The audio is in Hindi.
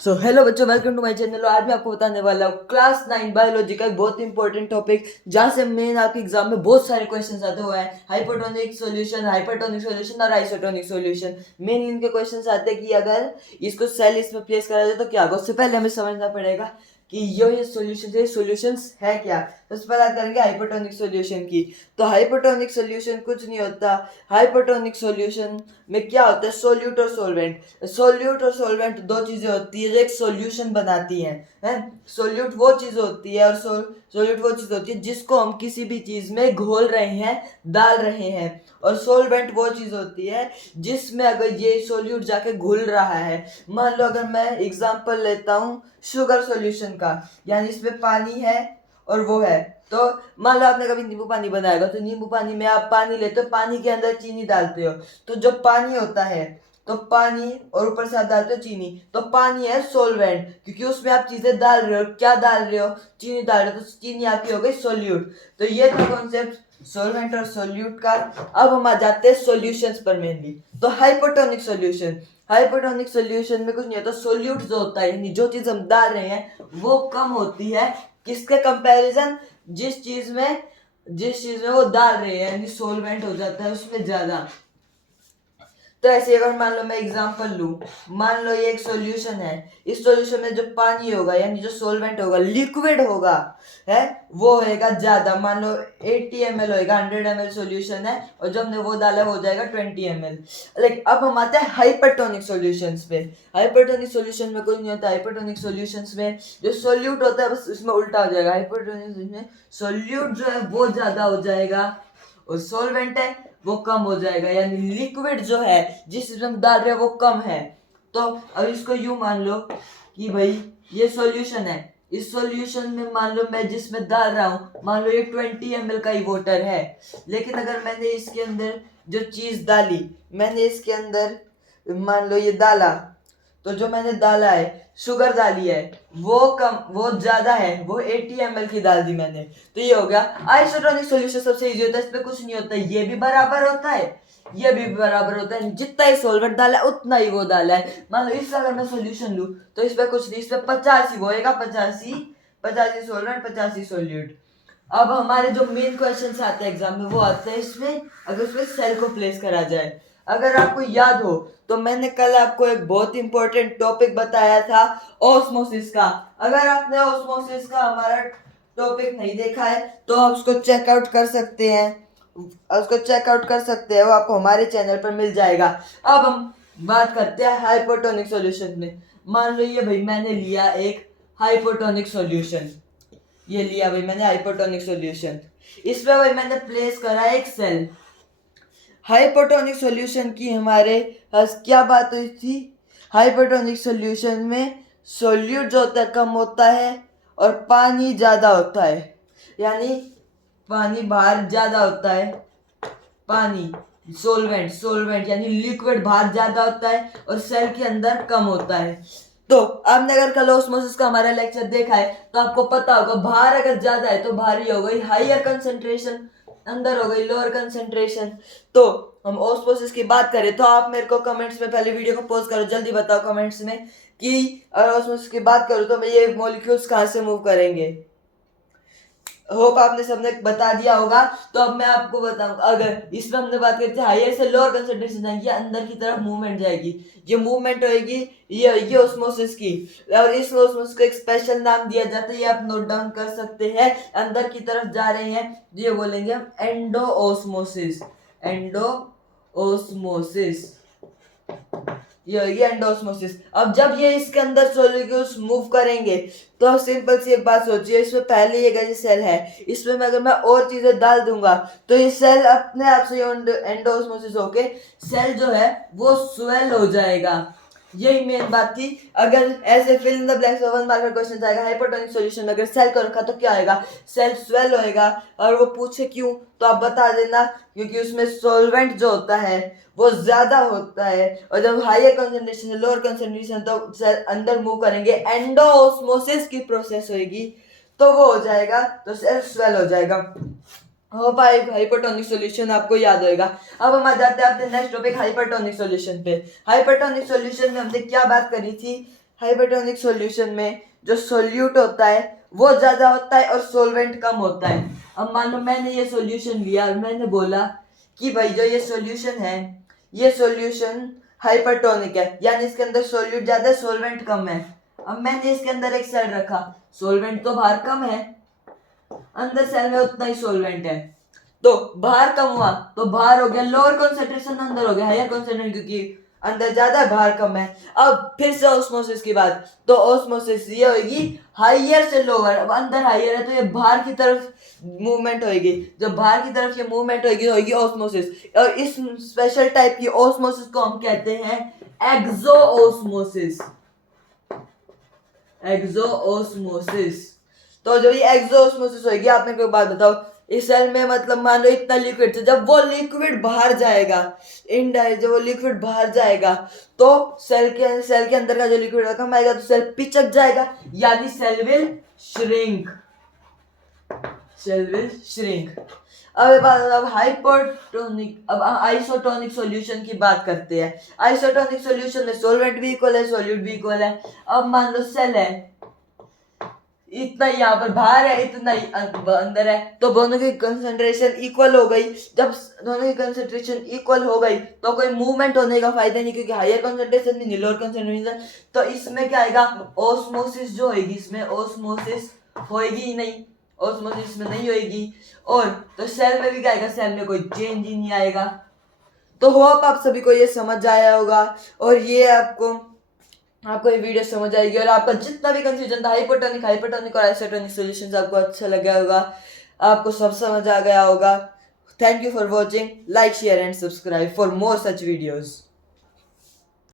सो हेलो बच्चों, वेलकम टू माय चैनल। आज मैं आपको बताने वाला हूँ क्लास 9 बायोलॉजी का एक बहुत इंपॉर्टेंट टॉपिक, जहाँ से मेन आपके एग्जाम में बहुत सारे क्वेश्चंस आते हुए हैं। हाइपरटोनिक सॉल्यूशन, हाइपरटोनिक सॉल्यूशन और आइसोटोनिक सॉल्यूशन, मेन इनके क्वेश्चंस आते हैं कि अगर इसको सेल इसमें प्लेस करा जाए तो क्या होगा। उससे पहले हमें समझना पड़ेगा कि ये सॉल्यूशंस है क्या। तो सबसे पहले करेंगे हाइपरटोनिक सॉल्यूशन की। तो हाइपरटोनिक सॉल्यूशन कुछ नहीं होता। हाइपरटोनिक सॉल्यूशन में क्या होता है, सोल्यूट और सोलवेंट। सोल्यूट और सोलवेंट दो चीजें होती है जो एक सॉल्यूशन बनाती हैं। सोल्यूट वो चीज होती है और सोल्यूट वो चीज होती है जिसको हम किसी भी चीज में घोल रहे हैं, डाल रहे हैं। और सोलवेंट वो चीज होती है जिसमें अगर ये सोल्यूट जाके घुल रहा है। मान लो अगर मैं एग्जांपल लेता हूँ शुगर सॉल्यूशन का, यानी इसमें पानी है और वो है। तो मान लो आपने कभी नींबू पानी बनाएगा, तो नींबू पानी में आप पानी लेते हो, पानी के अंदर चीनी डालते हो। तो जो पानी होता है, तो पानी और ऊपर से आप डालते हो चीनी, तो पानी है सोलवेंट, क्योंकि उसमें आप चीजें डाल रहे हो। क्या डाल रहे हो? चीनी डाल रहे हो, तो चीनी आपकी हो गई सोल्यूट। तो ये था कॉन्सेप्ट सोलवेंट और सोल्यूट का। अब हम आ जाते हैं सॉल्यूशंस पर मेनली। तो हाइपोटोनिक सॉल्यूशन, हाइपोटोनिक सॉल्यूशन में कुछ नहीं होता। सोल्यूट जो होता है, यानी जो चीज हम डाल रहे हैं वो कम होती है किसके कंपैरिजन, जिस चीज में वो डाल रहे हैं, यानी सोलवेंट हो जाता है उसमें ज्यादा। तो ऐसे अगर मान लो मैं एग्जांपल लूं, मान लो ये एक सॉल्यूशन है। इस सॉल्यूशन में जो पानी होगा, यानी जो सोलवेंट होगा, लिक्विड होगा, है वो होएगा ज्यादा। मान लो 80 ml होएगा, 100 ml सॉल्यूशन है, और जब हमने वो डाला वो हो जाएगा 20 ml। लाइक अब हम आते हैं हाइपरटोनिक सॉल्यूशंस पे। हाइपरटोनिक सॉल्यूशन में कुछ नहीं होता। हाइपरटोनिक सॉल्यूशंस में जो सोल्यूट होता है बस उसमें उल्टा हो जाएगा। हाइपरटोनिक में सोल्यूट जो है वो ज्यादा हो जाएगा और सोलवेंट है वो कम हो जाएगा, यानी लिक्विड जो है जिस चीज हम डाल रहे हैं वो कम है। तो अब इसको यूं मान लो कि भाई ये सॉल्यूशन है। इस सॉल्यूशन में मान लो मैं जिसमें डाल रहा हूं, मान लो ये 20 ml का ही वाटर है। लेकिन अगर मैंने इसके अंदर जो चीज डाली, मैंने इसके अंदर मान लो ये डाला, तो जो मैंने डाला है, शुगर डाली है, वो ज्यादा है, वो 80 ml की डाल दी मैंने। तो ये हो गया आइसोटोनिक सॉल्यूशन। सबसे इजी होता है, इसमें कुछ नहीं होता, ये भी बराबर होता है, ये भी बराबर होता है। जितना ही सॉल्वेंट डाला है उतना ही वो डाला है। मान लो इसका अगर मैं सॉल्यूशन लूं, तो इसमें कुछ नहीं, इसमें 85 वो होएगा, 85 सॉल्वेंट 85 सॉल्यूट। अब हमारे जो मेन क्वेश्चन आते हैं एग्जाम में वो आते हैं इसमें, अगर उसमें सेल को प्लेस करा जाए। अगर आपको याद हो तो मैंने कल आपको एक बहुत इंपॉर्टेंट टॉपिक बताया था, ऑस्मोसिस का। अगर आपने ऑस्मोसिस का हमारा टॉपिक नहीं देखा है तो आप उसको चेकआउट कर सकते हैं, वो आपको हमारे चैनल पर मिल जाएगा। अब हम बात करते हैं हाइपोटोनिक सॉल्यूशन में। मान लो ये भाई मैंने लिया एक हाइपोटोनिक सॉल्यूशन, ये लिया भाई मैंने हाइपोटोनिक सॉल्यूशन। इसमें भाई मैंने प्लेस करा एक सेल। हाइपोटोनिक सॉल्यूशन की हमारे क्या बात हुई थी? हाइपोटोनिक सॉल्यूशन में सोल्यूट जो होता है कम होता है और पानी ज्यादा होता है, यानी पानी बाहर ज्यादा होता है। पानी सोलवेंट यानी लिक्विड बाहर ज्यादा होता है और सेल के अंदर कम होता है। तो आपने अगर कल ऑस्मोसिस का हमारा लेक्चर देखा है तो आपको पता होगा बाहर अगर ज्यादा है तो बाहर ही हो गई हायर कंसंट्रेशन, अंदर हो गई लोअर कंसंट्रेशन। तो हम ऑस्मोसिस की बात करें तो आप मेरे को कमेंट्स में, पहले वीडियो को पॉज करो, जल्दी बताओ कमेंट्स में कि अगर ऑस्मोसिस की बात करूं तो मैं ये मॉलिक्यूल्स कहां से मूव करेंगे। होप आपने सबने बता दिया होगा। तो अब मैं आपको बताऊंगा, अगर इसमें हमने बात करी थी हायर से लोअर कंसंट्रेशन जाएगी, अंदर की तरफ मूवमेंट जाएगी। ये मूवमेंट होगी, ये ऑस्मोसिस की। और इस ऑस्मोसिस को एक स्पेशल नाम दिया जाता है, ये आप नोट डाउन कर सकते हैं। अंदर की तरफ जा रहे हैं, ये बोलेंगे हम एंडो ऑस्मोसिस। एंडो ऑस्मोसिस, ये एंडोस्मोसिस। अब जब ये इसके अंदर मॉलिक्यूल्स मूव करेंगे तो सिंपल सी एक बात सोचिए, इसमें पहले ये सेल है, इसमें मैं अगर मैं और चीजें डाल दूंगा तो ये सेल अपने आप से एंडोस्मोसिस होके सेल जो है वो स्वेल हो जाएगा। यही मेन बात थी। अगर ऐसे फिल इन द ब्लैंक्स में 1 मार्कर क्वेश्चन आएगा हाइपोटोनिक सॉल्यूशन में, अगर सेल को रखा तो क्या आएगा, सेल स्वेल होएगा। और वो पूछे क्यों तो आप बता देना, क्योंकि उसमें सॉल्वेंट जो होता है वो ज्यादा होता है, और जब हायर कंसंट्रेशन से लोअर कंसंट्रेशन तो सेल अंदर मूव करेंगे, एंडोऑस्मोसिस की प्रोसेस होगी, तो वो हो जाएगा, तो सेल स्वेल हो जाएगा। हो पाए हाइपरटोनिक सॉल्यूशन आपको याद होएगा। अब हम आ जाते हैं अपने नेक्स्ट टॉपिक हाइपरटोनिक सॉल्यूशन पे। हाइपरटोनिक सॉल्यूशन में हमने क्या बात करी थी? हाइपरटोनिक सॉल्यूशन में जो सोल्यूट होता है वो ज्यादा होता है और सोलवेंट कम होता है। अब मान लो मैंने ये सॉल्यूशन लिया और मैंने बोला कि भाई जो ये सॉल्यूशन है ये सॉल्यूशन हाइपरटोनिक है, यानी इसके अंदर सोल्यूट ज्यादा है सोलवेंट कम है। अब मैंने इसके अंदर एक सेल रखा, सोलवेंट तो बाहर कम है, अंदर सेल में उतना ही सोलवेंट है, तो बाहर कम हुआ तो बाहर हो गया लोअर कंसंट्रेशन, अंदर हो गया हायर कंसंट्रेशन, क्योंकि अंदर ज्यादा है बाहर कम है। अब फिर से ऑस्मोसिस की बात, तो ऑस्मोसिस ये होगी हायर से लोअर। अब अंदर हायर है तो ये बाहर की तरफ मूवमेंट होगी, जब बाहर की तरफ ये मूवमेंट होगी तो होगी ऑस्मोसिस। और इस स्पेशल टाइप की ऑस्मोसिस को हम कहते हैं एक्सोऑस्मोसिस। एक्सोऑस्मोसिस। तो जब ये एक्सोऑस्मोसिस होगी, आप मेरे को एक बात बताओ, इस सेल में मतलब मान लो इतना लिक्विड था, जब वो लिक्विड बाहर जाएगा इनडायरेक्ट, जब वो लिक्विड बाहर जाएगा तो सेल के अंदर का जो लिक्विड कम आएगा तो सेल पिचक जाएगा, यानी cell will shrink. Cell will shrink. अब हाइपरटोनिक, अब आइसोटोनिक सॉल्यूशन की बात करते हैं। आइसोटोनिक सॉल्यूशन में सॉल्वेंट भी इक्वल है सोल्यूट भी इक्वल है। अब मान लो सेल है इतना ही यहाँ पर बाहर है इतना ही अंदर है, तो दोनों की कंसंट्रेशन इक्वल हो गई। जब दोनों की कंसंट्रेशन इक्वल हो गई तो कोई मूवमेंट होने का फायदा नहीं, क्योंकि हायर कंसंट्रेशन भी नहीं लोअर कंसंट्रेशन, तो इसमें क्या आएगा ऑस्मोसिस जो होगी, इसमें ऑस्मोसिस होएगी ही नहीं, ऑस्मोसिस में नहीं होएगी। और तो सेल में भी क्या आएगा, सेल में कोई चेंज ही नहीं आएगा। तो होप आप सभी को ये समझ आया होगा और ये आपको ये वीडियो समझ आएगी और आपका जितना भी कंफ्यूजन था हाइपरटोनिक और आइसोटोनिक सॉल्यूशंस आपको अच्छा लगा होगा, आपको सब समझ आ गया होगा। Thank you for watching, like share and subscribe for more such videos.